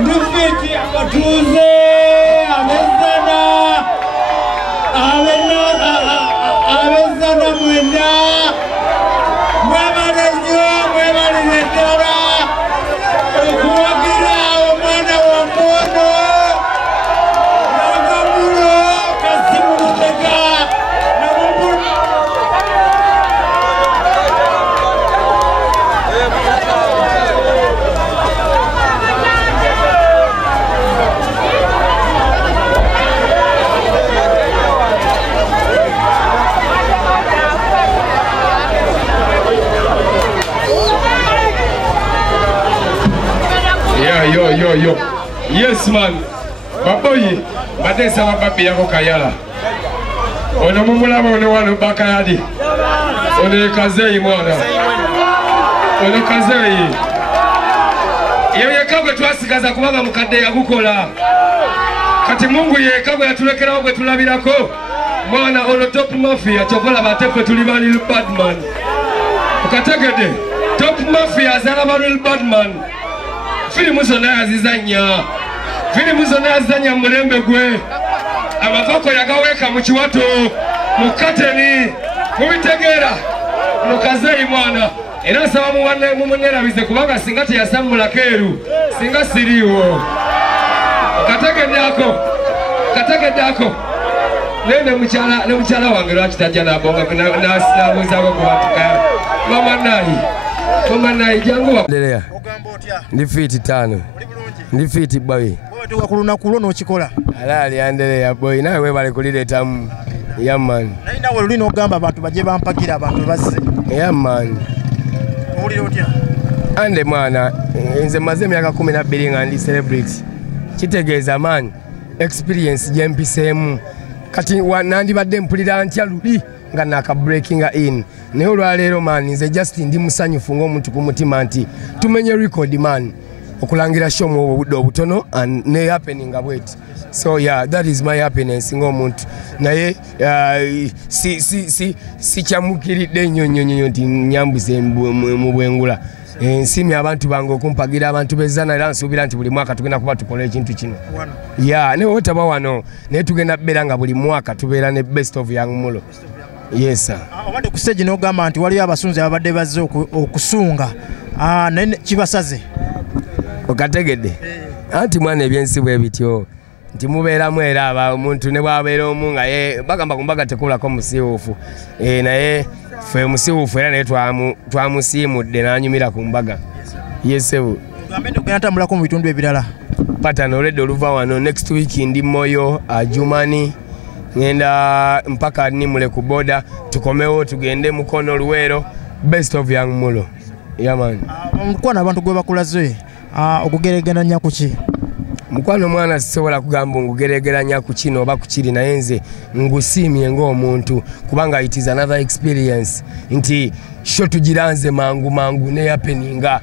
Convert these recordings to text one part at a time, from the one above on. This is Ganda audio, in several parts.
ndifiti abatuze abezana mwenda mwebalirendera okuwagira omwana wa mbono nagamulo kasimuluteka Yo. Yes, man. Baboyi, madesa mababi yako kayala. Ono mumulama ono wano bakayadi. Ono kazei mwana. Ono kazei. Iyo yekagwe twasigaza kubanga mukadde yakukola. Kati Mungu yekagwe yatulekerawo gwe tulabirako. Mwana ono top mafia chokola batefe tulibali badman. Ukategede top mafia azala bali badman. Filimu zona azizanya. Filimu zona azizanya murembe gwe. Amavako yagaweka mu kiwato mu kateni mubitegera nokazei mwana era saba muwanne mumunerabize kubanga singa teyasamula keru singa siriwo kategedako nene mukyala wange lwaki tajja nabonga nabuuzako kubatika mama nayi jangu Ndelea. Ndi fiti 5. Ndi fiti boy. Wewe kuluna kulono okikola. Alali Ndelea boy. Nawe webale kulileta mu. Yeah man. Naina we lulino ogamba abantu baje bampagira abantu bazze. Yeah man. Owulira otya? Ande mwana nze maze emyaka 12 nga ndi celebrity. Kitegeeza man experience jempisemu. Kati nandibadde mpulira ntya luli nga naka breaking in. Naye olwaleero man nze just ndi musanyufu ng'omuntu ku mutima nti tumenye record man okulangira show mu obudde obutono and ne happening abwet. So yeah, that is my happiness ng'omuntu. Naye si kyamukiridde nnyo nti nyambuze mu bwengula. Nsimi abantu bange okumpagira abantu bezana era nsuubira nti buli mwaka tugenda kuba tukola ekintu kino. Yeah, ne wotaba wano naye tugenda beera nga buli mwaka tubeera ne best of young Mulo. Yes sir. Obadde ku stage n'ogamba nti waliyo abasunzi abadde bazze okusunga. Naye kibasaze. Okategedde. Anti mwana ebyensi bwe bityo. Nti mubeeramu era aba omuntu ne bwabeera omu nga ye bagamba ku mbaga tekulako musiiwuufu. Naye ffe musiiwuufu era naye twamusiimudde n'anyumira ku mbaga. Yes sir. Tugambe tugenda tambulako mu bitundu ebirala. Patano olwedde oluva wano next week ndi Moyo, Ajumani. Ngenda mpaka nimule ku boda tukomewo tugende mukono Luwero best of young Mulo. Yeah man. Mukwano abantu gwe bakulaze okugeregeranya ku ki? Mukwano mwana sisobola kugamba ngugeregeranya ku kino oba ku kiri naye nze ngusiimye ng'omuntu kubanga it is another experience nti sho tugiranze mangu ne happeninga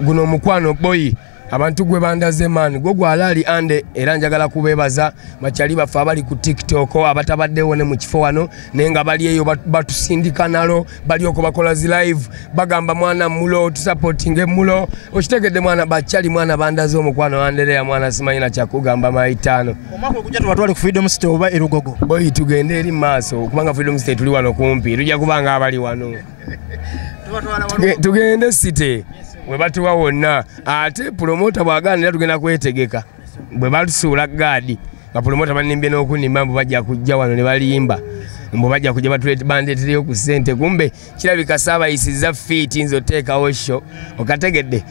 guno mukwano boy abantu gwe bandaze man gwo gwalali ande era njagala kubebaza makyali bafa abali ku TikTok abatabaddewo ne mu kifo wano nenga bali eyo batusindika nalo bali okubakola zi live bagamba mwana Mulo tu supporting Mulo okitegedde mwana bakyali mwana bandaze omukwano Anderea mwana simanyina kyakugamba maitano omako kujja tubatwale ku Freedom City oba erugogo boy tugende eri maaso kubanga Freedom City tuli wano kumpi tujja kubanga abali wano tugende city we batuwa wonna ate promoter bwaganira tugenda kwetegeka bwe batusuula gaadi ba promoter banimbye n'okunimba mbu bajja kujja wano ne balimba mbu bajja kujja batulete bandeetereyo ku ssente kumbe kirabika saabayisiza fiiti nzo teekawo show okategedde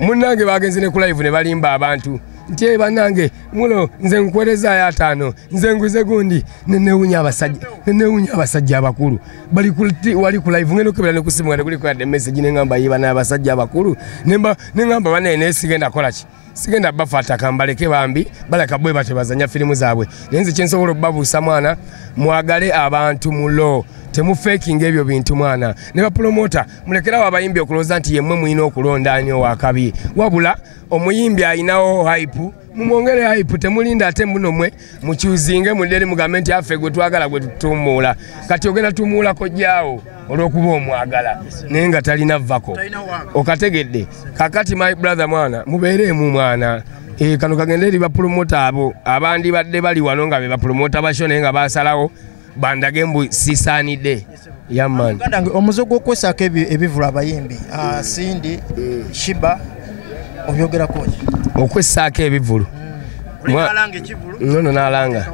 munnange bagenze ne ku live ne balimba abantu nti bannange Mulo nze nkwerezaayo 5 nze nguze gundi nenewunya abasajja abakulu wali ku live ngeno kebera ne kusimu ngade kuli kwa message ne ngamba yiba n'abasajja abakulu ne ngamba banene sigenda kola ki sigenda bafata kambaleke bambi balaka bwe batebazanya filimu zaabwe nenze kyensobola babuusa mwana mwagale abantu Mulo temufaking ebyo bintu mwana ne ba promoter mulekerawo abayimbi okuloza nti yemmwe muyina okulonda anyo wakabi wabula omuyimbi ayinawo hype mumwongere hype temulinda ate munomwe mukyuzinge mudere mugamenti affe gwe twagala gwe tutumuula kati ogenda tumuula ko jaawo olw'okuba omwagala naye nga talina vako okategedde kakati my brother mwana mubeereemu mwana kano kagenda eri bapromota abo abandi badde bali wano nga be bapromota basho naye nga basalawo bandage mbu sisaanidde yaman omuze gw'okwessaako ebivulu abayimbi Sindi Shiba obyogerako okwessaako ebivulu nono n'alanga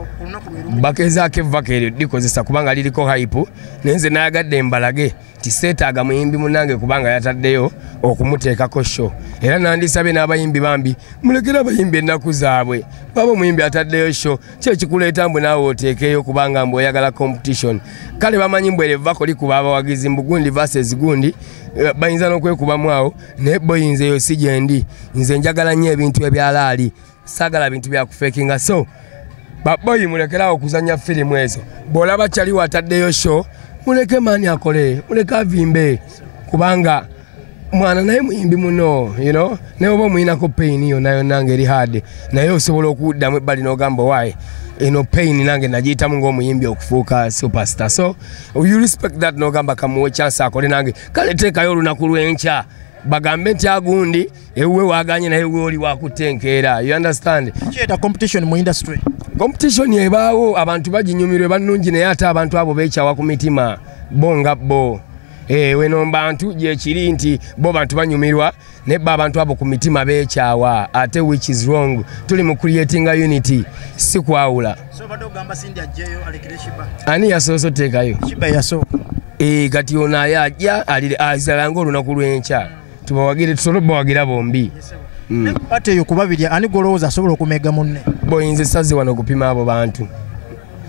bakezaako evvako eryo likozesa kubanga liriko hype naye nze nayagadde mbalage tiseetaaga muyimbi munange kubanga yataddeyo okumuteekako show era nandisabye n'abayimbi bambi mulekera abayimbi ennaku zaabwe baba omuyimbi ataddeyo show kyekikuleeta mbwe naawe oteekeyo kubanga mbwe oyagala competition kale bamanyi mbwe evvako likuba abawagizi mbugundi versus gundi bayinza n'okwekubamu awo naye boyinza eyo si gyendi nze njagala nnyo ebintu ebyalaali saagala bintu byakufeekinga so baboyi mulekerawo okuzanya firimu ezo bw'olaba kyali wataddeyo show muleke maani akole muleke avimbe kubanga mwana naye muyimbi muno naye oba omuyinako pain yonna nange eri hard naye osobola okuddamu ebbali n'ogamba waaye eno pain nange nagiyitamu ng'omuyimbi okufuuka superstar so you respect that n'ogamba kamuwe chance akole nange kale teekayo olunaku lw'enkya bagambe nti agundi ewuwe waganye naye ewe oli wakutenkeera you understand kyeta competition mu industry competition ebaawo abantu baginyumirwe bannungi naye ate abantu abo beekyawa ku mitima bo nga bo weno bantu gyekiri nti bo bantu banyumirwa naye bo abantu abo ku mitima beekyawa ate which is wrong tuli mu creating a unity si kwawula so bado gamba Sindi ajjeyo alekere Shiba ani yasoose oteekayo Shiba yasooka kati ono ayajja azalanga olunaku lw'enkya tubawagire tusobola bawagira bombi ate eyo kubabirya ani golowooza asobola okumega munne boyinza saze wano okupima abo bantu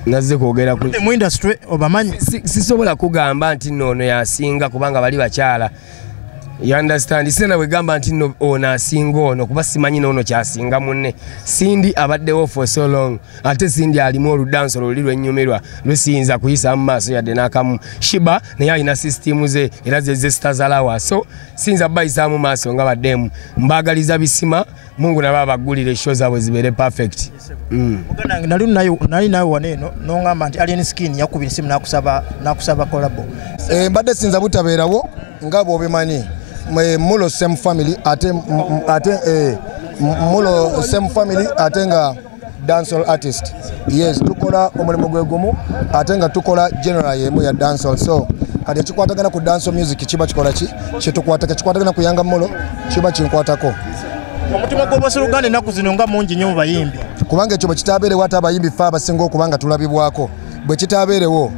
nazze kwogera mu industry obamanyi sisobola kugamba nti nno ono yasinga kubanga bali bakyala you understand sena bwe gamba nti nno ono asinga ono kuba simanyi n'ono kyasinga munne Sindi abaddewo for so long ate Sindi alimu oludanso luli lwennyumirwa lusiyinza kuyisa mu maaso yadde n'akamu Shiba naye alina sisitimu ze era ze zitazalawa so siyinza bayisaamu maaso nga baddemu mbaagaliza bisima Mungu nabo abagulire show zaabwe zibeere perfect nali nawe wano eno n'oŋŋamba nti Alien Skin yakubira esimu n'akusaba kolabo mbadde sinza butabeerawo nga bw'obimanyi Mulo same family ate Mulo same family ate nga dancehall artist yes tukola omulimu gwe gumu ate nga tukola general yemu ya dancehall so kati ekikwatagana ku dancehall music kiba kikola ki kikwatagana ku Yanga Mulo kiba kinkwatako omutima gw'Obwasseruganda ennaku zino nga mungi nnyo mu bayimbi kubanga ekyo bwe kitaabeerewo ate abayimbi ffe abasinga okubanga tulabibwako bwe kitaabeerewo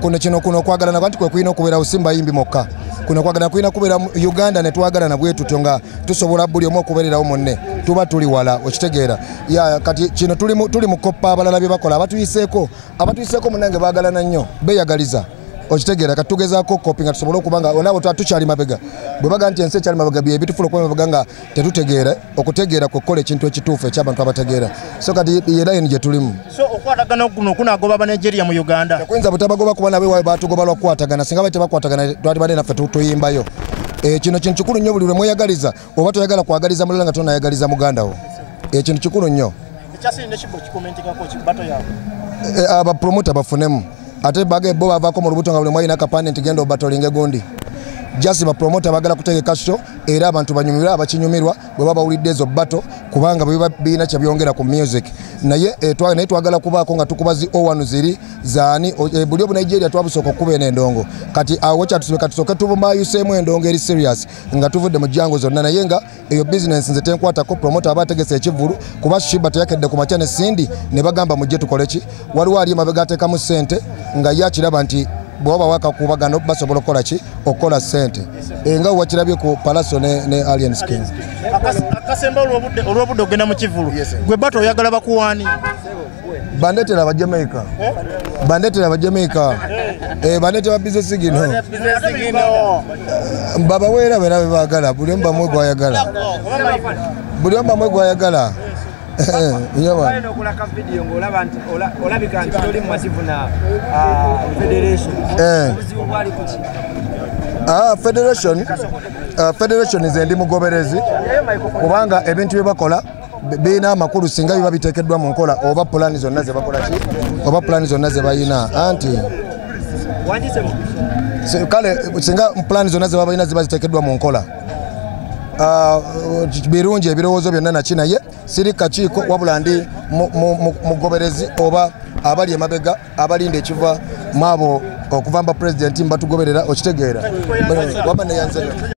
kuno okwagalana kwanti kwe kulina okubeerawo si bayimbi mokka kuno okwagala kulina kubeera mu Uganda ne twagalana bwe tutyo nga tusobola buli omu okubeererawo munne tuba tuli wala okitegeera kati kino tuli mu koppa abalala bye bakola abatuyiseeko munnange baagalana nnyo beeyagaliza okitegeera kati tugezaako kopi nga tusobola okubanga onabo tukyali mabega bwe baga nti ensi ekyali mabega bye bitufula okuba mabega nga tetutegeera okutegeera kukola ekintu ekituufu ekyabantu abategeera so kati era eno gye tulimu so okwatagana kuno kunaagoba Abanigeria mu Uganda kuyinza butabagoba kuba nabe waawe batugoba lwakukwatagana singa bali tebakwatagana twalibadde naffe tuyimbayo kino kintu kikulu nnyo buli lwe mweyagaliza oba toyagala kwagaliza mulala nga tonayagaliza muganda wo kintu kikulu nnyo abapromota bafunemu ate bage bo bavako mu lubuto nga buli mwalina akapande nti genda obatolinge gundi just bapromota bagala kutegeka show era abantu banyumirwa abakinyumirwa bwe baba wulidde ezo bato kubanga biba biina kye byongera ku music naye twagala kubaako nga tukubazi O1 ziri zaani buli obu Nigeria twabusooka okuba endongo kati awo kyatusooke tubumayuseemu endongo eri serious nga tuvudde mu jango zonna naye nga eyo business nze tenkwatako promota aba ategese ekivulu kuba Shiba teyakedde ku makya ne Sindi ne bagamba mujje tukole ki waliwo ali emabega ateekamu ssente nga ye akiraba nti bwaba wakakubagano basobola okukola ki okukola ssente nga wakirabye ku Palaso ne Alien Skin akasemba olw'obudde ogenda mu kivulu gwe bato oyagala bakuwaani bandetera abajamaica bandetera bizusse gino babaweera beera be baagala buli omu bamwe gwayagala Federation is ndi mugoberezi kubanga ebintu bye bakola biina amakulu singa biba biteekeddwa mu nkola oba pulaani zonna ze bakola ki oba pulaani zonna ze bayina anti kale singa plan zonna ze babalina ziba ziteekeddwa mu nkola birungi ebirowoozo byonna nakinaye siri kakiiko wabula ndi mugoberezi oba abali emabega abalinda ekiva maabo okuva mba pulezidenti mbatugoberera okitegeera waba neyanze